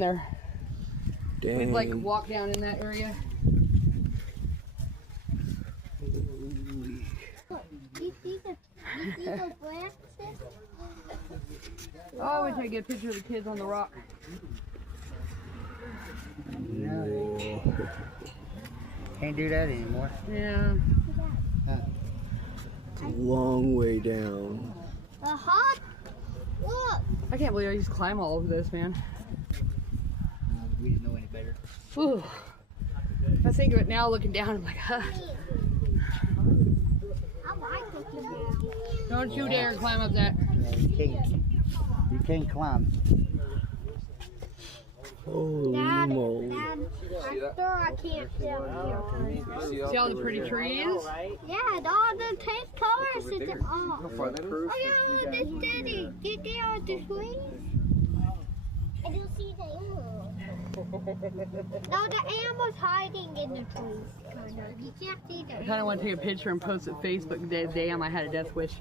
there. Dang. We'd like walk down in that area. You see the branches? Oh, we take a picture of the kids on the rock. Whoa. Can't do that anymore. Yeah. It's a long way down. Look! I can't believe I used to climb all over this, man. We didn't know any better. Whew. I think of it now looking down, I'm like, huh. I like it. Don't you dare climb up that. Yeah, you can't climb. Holy Dad, moly. Dad, I'm sure I can't tell you. See all the pretty trees? Yeah, all the taste colors is it all. Oh yeah, look, this Daddy. Get down the trees. I don't see the animals. No, the animal's hiding in the trees, kind of. You can't see the I kind of want to take a picture and post it to Facebook. Damn, I had a death wish.